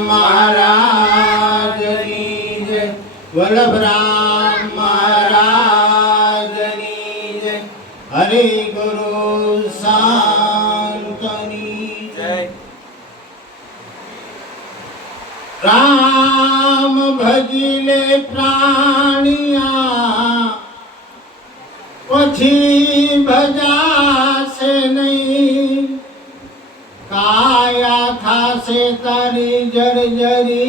महाराजनी जय, वल्लभराम महाराजनी जय, हरे गुरु संतनी जय। राम भजिले प्राणिया पछी भजासे नहीं, काया थासे तारी जर्जरी,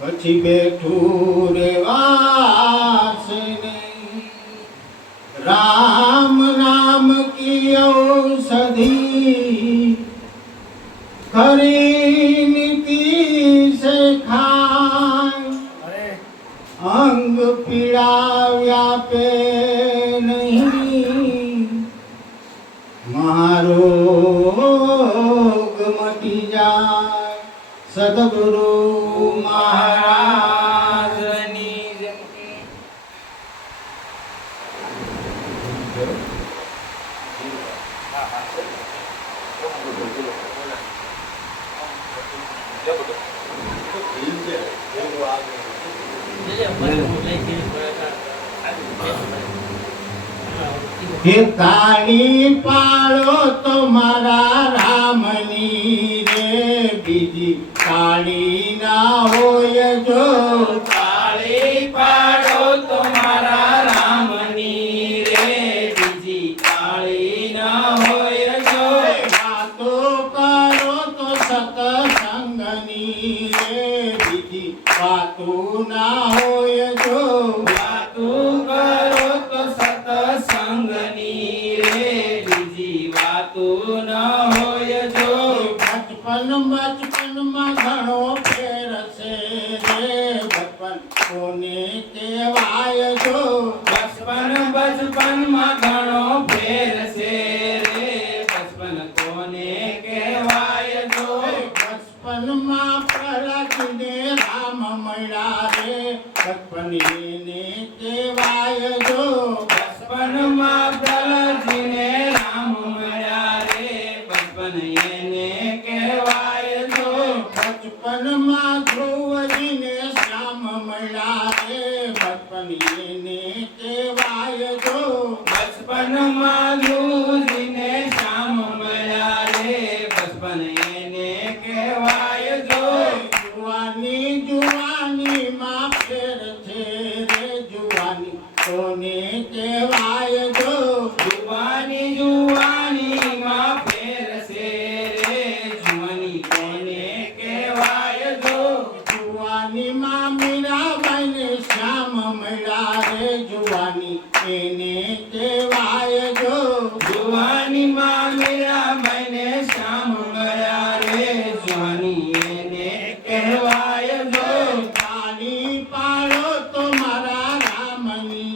पछी बेठू रेवासे नहीं। राम नाम की औषधि खरी नीति से खाए, अंग पीड़ा व्यापे नहीं, महारोग मटी जाए। सद्गुरु महाराजनी जय। काली पाड़ो तो मारा रामनी रे, बीजी काली ना होय जो। काली पाड़ो तो मारा रामनी रे, बीजी काली ना होय जो। वातो करो तो सतसंगनी रे, बीजी वातो ना होय जो। वातो करो तो सतसंगनी रे, बीजी वातो न होय जो। बचपन में घणो फेर से रे, बचपन कोने केवाय जो। बचपन में घणो फेर से रे, बचपन कोने केवाय जो। बचपन में प्रहलाद ने राम मळ्या रे, बचपन ने केवाय जो। बचपन में प्रहलाद ने राम मळ्या रे, बचपन ने केवाय जो। बचपन में ध्रुवजी ने श्याम मळ्या रे, बचपन ने केवाय जो। बचपन में ध्रुवजी ने श्याम मळ्या रे, बचपन ने केवाय जो। जुवानी जुवानी में फेर छे रे, जुवानी कोने केवाय जो। जुवानी जुवानी में फेर से रे, जुवानी कोने केवाय जो। जुवानी में मीराबाई ने श्याम मळ्या रे, जुवानी एने केवाय जो। जुवानी में मीराबाई ने श्याम मळ्या रे, जुवानी ने केवाय जो। काली पाड़ो तो मारा रामनी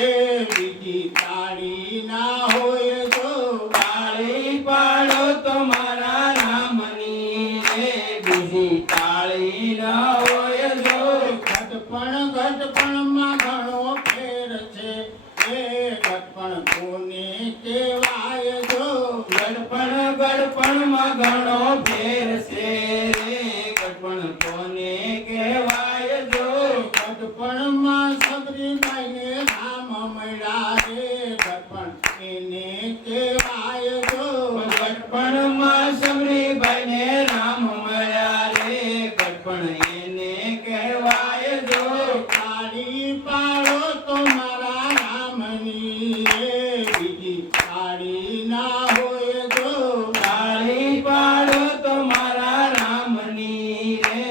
ए, बीजी काली ना होय जो। काली पाड़ो तो मारा रामनी रे, बीजी काली न होय जो। घटपण में घणो फेर छे ए, घटपण कोने केवाय जो। गड़पण में घणो फेर से रे, गड़पण कोने केवाय जो। घटपण में सबरीबाई ने राम मळ्या रे, घटपण एने केवाय जो। गड़पण में सबरीबाई ने राम मळ्या रे, गड़पण ने केवाय जो। काली पाड़ो तो मारा रामनी रे, बीजी काली ना होय जो। काली पाड़ो तो मारा रामनी रे,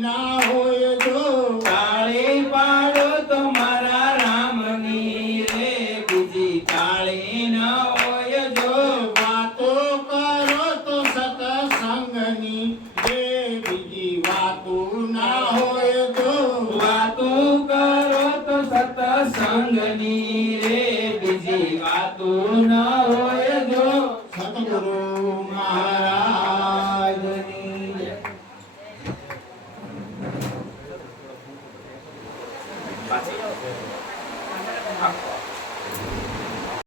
ના